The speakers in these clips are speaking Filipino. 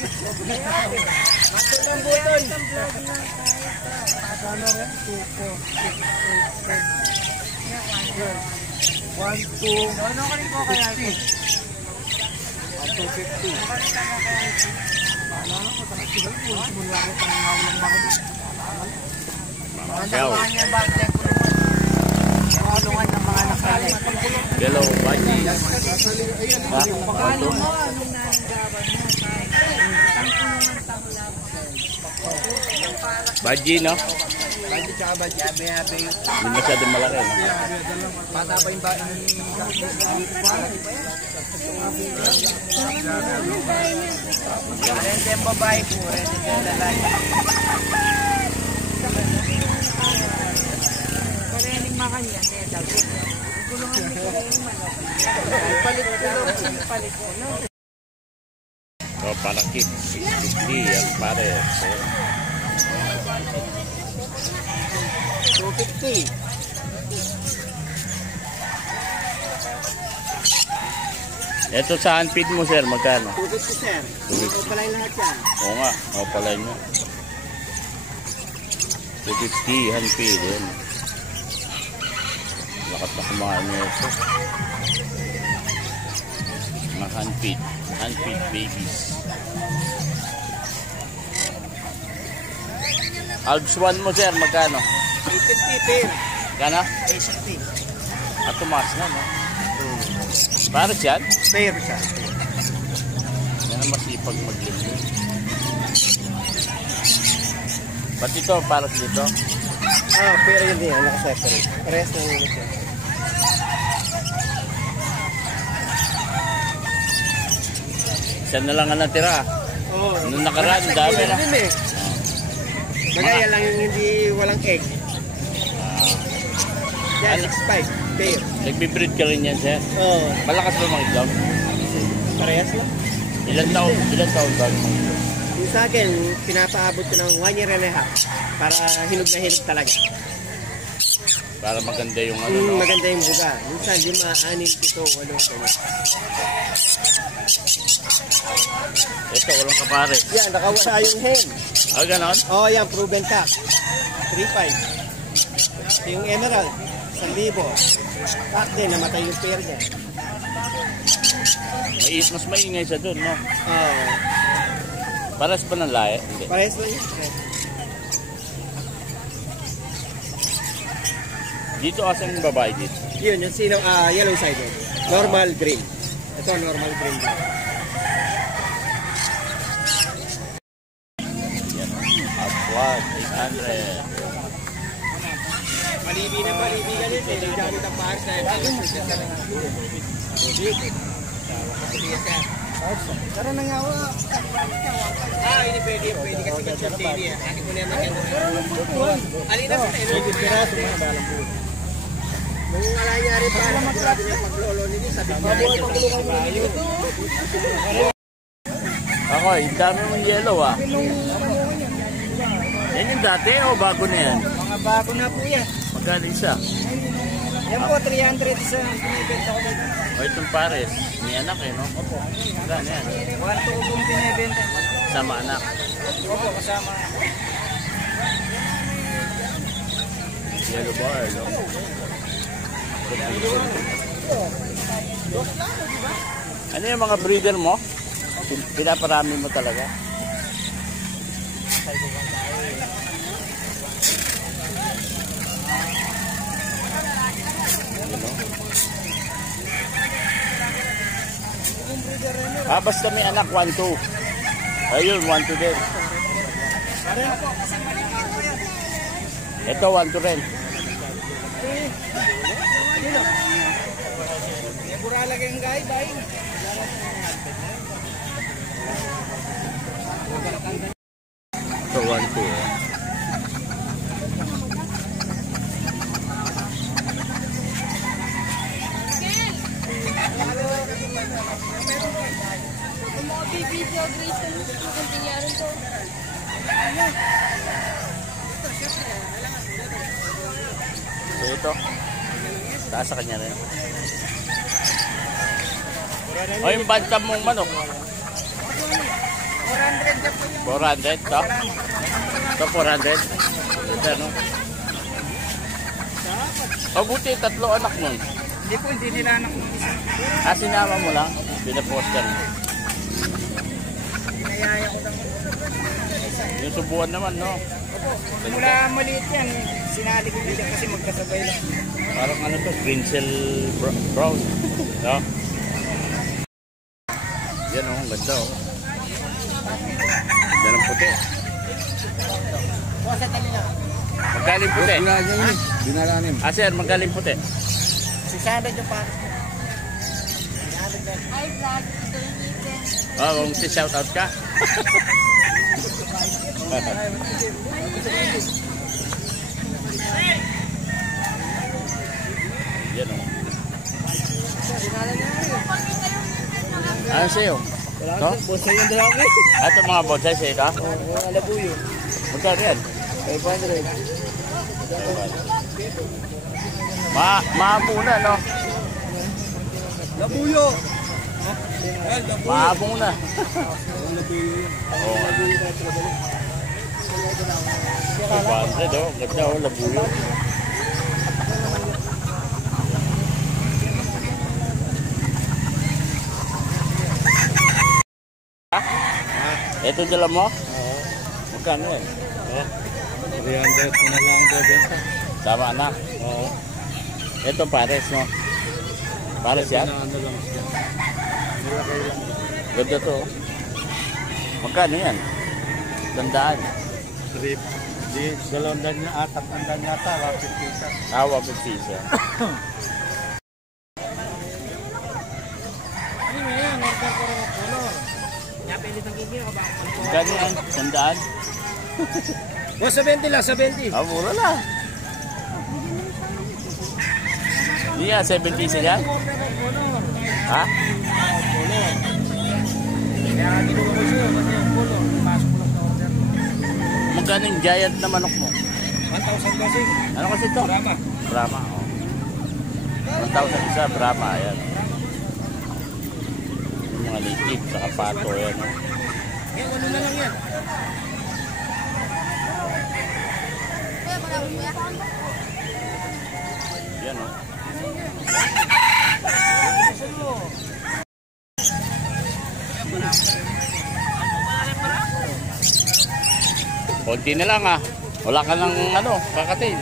Matulong butol. Sana rin? 2, 4, 6, 8, 1, 2, 50. 1, 250. Kulungan ng mga nakalay. Hello, Baji. Pagkano mo, anong nanagawan mo? Baji, no? Baji tsaka baji, abe-abe. Hindi masyadong malaki, no? Bata pa yung bahay. Rente yung babae po, rente yung lalaki. Karening makanya, neta. Gulungan mo ko yung manok. Palit ko lang, palit ko lang. So, palakit. 60, yan pare. 250. Ito sa handfeed mo, sir, magkano? 250, sir. Ito pala yung lahat yan. Oo nga, o pala nyo. 250, handfeed. Yan. Lakas na kumain nyo ito. Mga handfeed babies. Alps 1 mo, sir, magkano? 850, pair. Gana? 850. At tumaas na, no? Para siyan? Pair siya. Yan ang masipag maglindi. Ba't ito? Para dito? Pair yun din. Naka-separate. Parehas na yun ito. Isa na lang ang natira. Oo. Nung nakaraan, dami na. Bagay lang yung hindi walang egg. Yan, 6.5. Pair. Nagbe-breed ka rin yan, sir? Oo. Malakas ba mga itlog? Parehas lang. Ilan taon ba mga itlog? Yung sa akin, pinapaabot ko ng 1 year and a half para hinog na hinog talaga. Para maganda yung ano, no? Maganda yung buga. Minsan, 5, 6, 7, 8. Ito, walang kapare. Yan, nakawala yung hen. Ah, ganon? Oo, yan, proven cock. 3.5. Yung emerald, 1,000. Cock din, namatay yung pair niya. Mas maingay sa dun, no? Oo. Paras pa ng laye? Hindi. Parehas lang yun. Dito asan yung babae dito? Yun, yung yellow sided. Normal green. Ito, normal green. Yan. Upward, 800. Malibi na malibi ka din. Hindi gamit ang pares na Karoon na nga ako. Hindi pwede kasi ka-short TV. Hindi ko na yan maganda. Alina sa tayo. Nung alanyari pa, sabi niya paglolo nito, sabi niya. Ako, yung dami mong yellow, ah. Yan yung dati o bago na yan? Mga bago na po yan. Magkano isa? Yan po, 300 isa ang pinibenta ko dito. O itong pares, may anak eh, no? Opo. Magkano yan? 1 to kung pinibenta. Sama anak. Opo, kasama. Yellow bar, no? Ano yung mga breeder mo? Pinaparami mo talaga? Basta may anak, 1-2. Ayun, 1-2 din. Ito, 1-2 rin. Mura lagi ang guy, bay. Ito, 1-2. Video, So ito, taas sa kanya rin. O yung bantam mong manok. 400 400 to? Ito 400? Ito no? O buti, 3 anak nun. Hindi po, hindi nila anak ng isa. Sinama mo lang? Pinaposter mo. Pinayaya ko lang. Yung subuan naman, no? Mula maliit yan, sinali ko nila kasi magkasabay lang. Parang ano to, Grinsel Brown. No? Yan o, ang ganda o. Ganda ng puti. Sa kanila. Magaling puti. Dinalanim. Sir, magaling puti. 600 yung pa. Hi, vlog. Kung si shout out ka. Yan o. Ano sa'yo? Ito? Bonsai yung dalawa ko. Ito mga bonsai sa'yo ka? Oo, alabuyo. Magkano yan? 500. Mahabong na, no? Labuyo! Mahabong na. Oo. 500, oh. Ganda, oh. Labuyo. Ito dala mo? Oo. Magkano yan? 300 ko na lang bebenta. Tama na. Oo. Ito pares, no? Pares yan? Ano lang siya. Nilagay lang. Ganda to. Magkano yan? Tandaan. 3. Di, 200 na atak ang yata. 150 isa. 150 isa. Ano mo yan? Order ko rin ang pulo. Kaya pwede ng gigil ka ba? Magkano yan? Tandaan? O, 70 lang, 70. Mura lang. Hindi nga, 70 isa yan? Ha? Kaya ginuha ko siya kasi yung pulo. Pasok ko lang sa order. Magkano yung giant na manok mo? 1,000 kasi. Ano kasi ito? Brahma. Brahma, oh. 1,000 isa, Brahma, ayan. Yung mga liquid, saka pato, ayan. Oh. Kaya ano na lang yan. Yan, oh. Konti na lang, ah. Wala ka ng, ano, kakatin.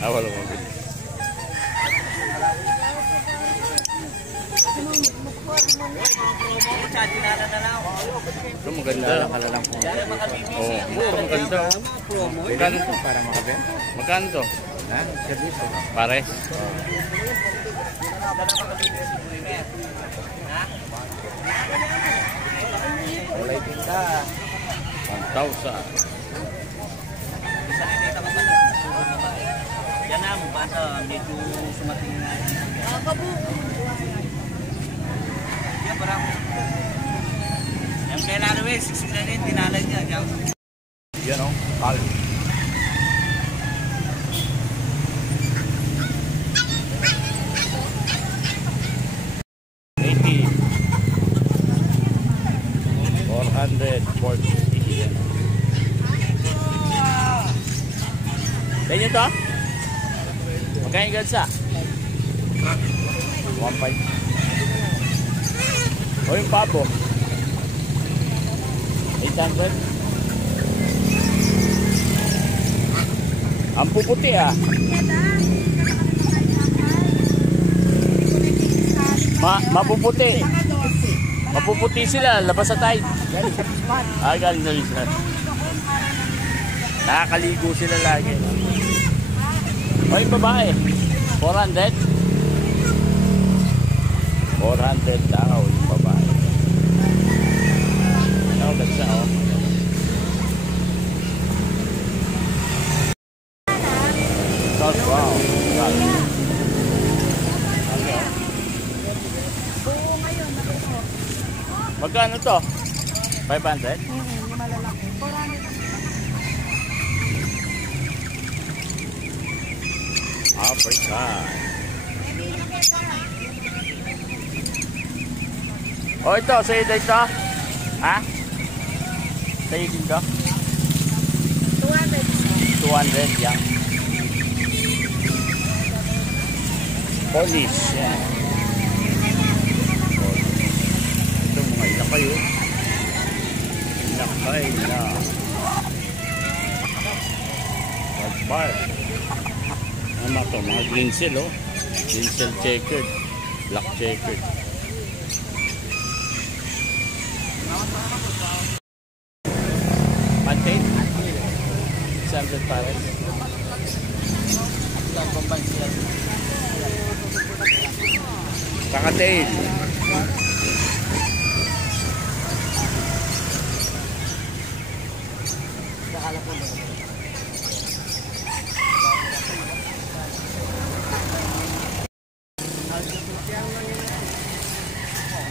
Wala mo. Ito maganda. Oo, ito maganda. Magkano to? Para makabenta. Magkano to? Ha? Serviso. Pare? Walay tinta. 1,000. Yan na, basta medyo sumating na. Yan, parang. Yung kailangan eh, 6 na rin, dinalag niya. Yan, oh. Kal. Ganyan to? Magkano yung gansa? 1.5. O yung pabo? 800. Ang puputi ah. Mapuputi. Mapuputi sila, labas sa tide. Galing na Lisbon. Nakakaligo sila lagi. O yung babae, 400? 400 daw yung babae. Ano ganda oh. Wow. Magkano to? 500? Yung malalaki. 400. African. Oh, ito. Sa'yo ito. Ha? Taigin ka? 200. 200 yan. Polish. Yan. Ito mga ilakay oh. Ilakay na. Bar. Ano ito? Mga grinsel oh. Grinsel checkered. Black checkered. Pantain? 600 pares. Kakatain.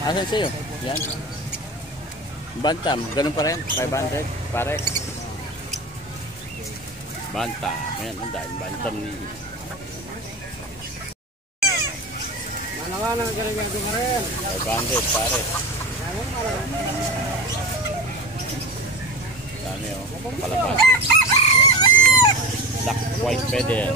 Asan sa'yo? Yan. Bantam, ganun pa rin. 500 pares. Bantam. Ayan, ang dahil bantam ni... Mana-mana gara-gara kemarin. 500 pares. Dami oh. Palabas. Black white feather.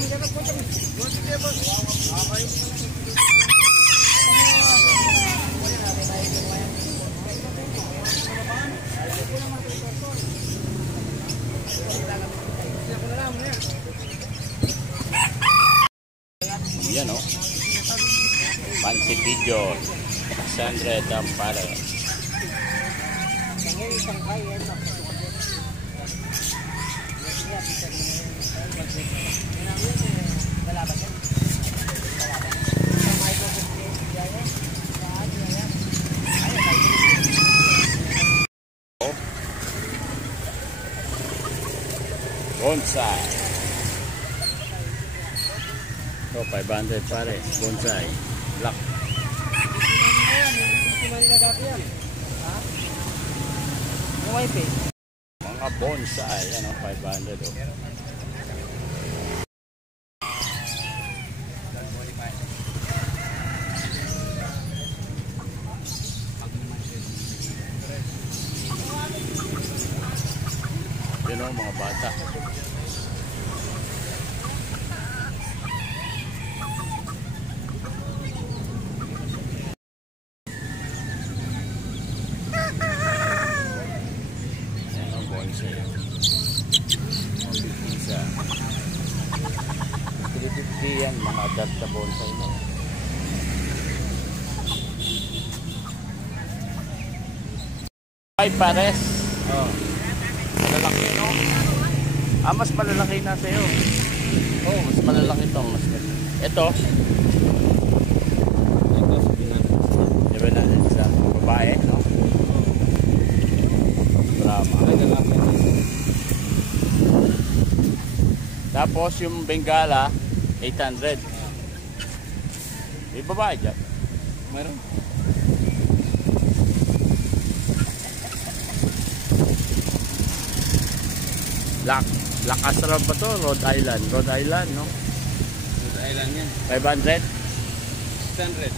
Yan oh. Fancy pigeon. 600 ang pare. Bonsai. So 500 pare. Bonsai. Black. Mga bonsai. Yan o. 500 o. Yan o mga bata. Yan mga adult na bonsai na. Ay pares. Oh. Malalaki no? Mas malalaki na sa'yo. Oh, mas malalaki ito. Ito. Diba na sa babae, no? Drama. Tapos yung Bengala 800. May babae dyan? Meron. Black Astral ba to? Rhode Island. Rhode Island, no? Rhode Island yan. 500? 600.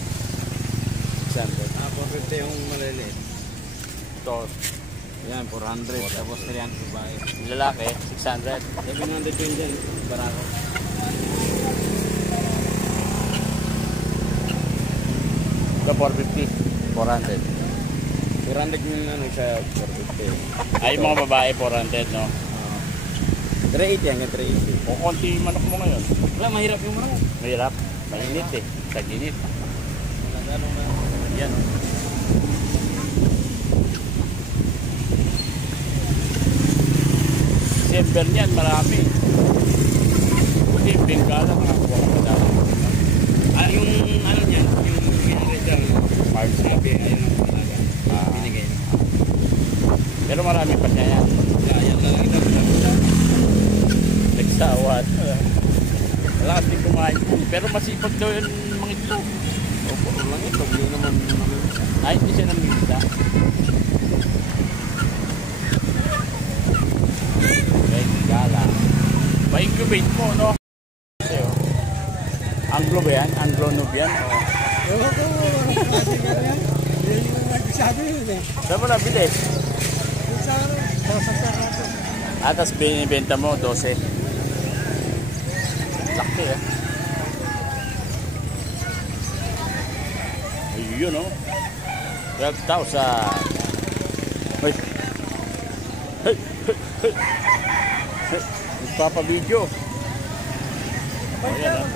600. 450 yung maliliit. Ito. Yan, 400. Tapos 300 babae. Yung lalaki, 600. 700 yun dyan. Barako. Ito 450. 400. 400 yung ano siya, 450. Ay, mga babae 400, no? 380 yan, 380. O konti yung manok mo ngayon. Wala, mahirap yung manok. Mahirap. Mainit eh. Tag-init. Yan, no? December niyan, marami. Kasi Bengala, nakakuha ka pa dami. Yung ano niyan, yung result, March sabi, ayun ang talaga. Binigay. Pero marami pa siya yan. Yan lang ito. Nagsawat. Wala kasi kumain. Pero masipag daw yun mga ito. O, puro lang ito. Hindi naman Ay, hindi siya namimita. Bengala. Pa-incubate mo, no? Kasi, oh. Anglo ba yan? Anglo-Nubian? Oo, kasi nga yan. Hindi yung nagsabi yun eh. Saan mo nabili? Sa Tapos binibenta mo 12. Laki eh. Ayun oh. 12,000. Hey. Hey. Hey. Hey. Nagpapabidyo. Ayan ah.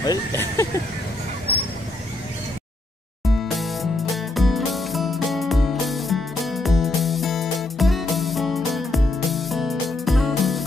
Hey.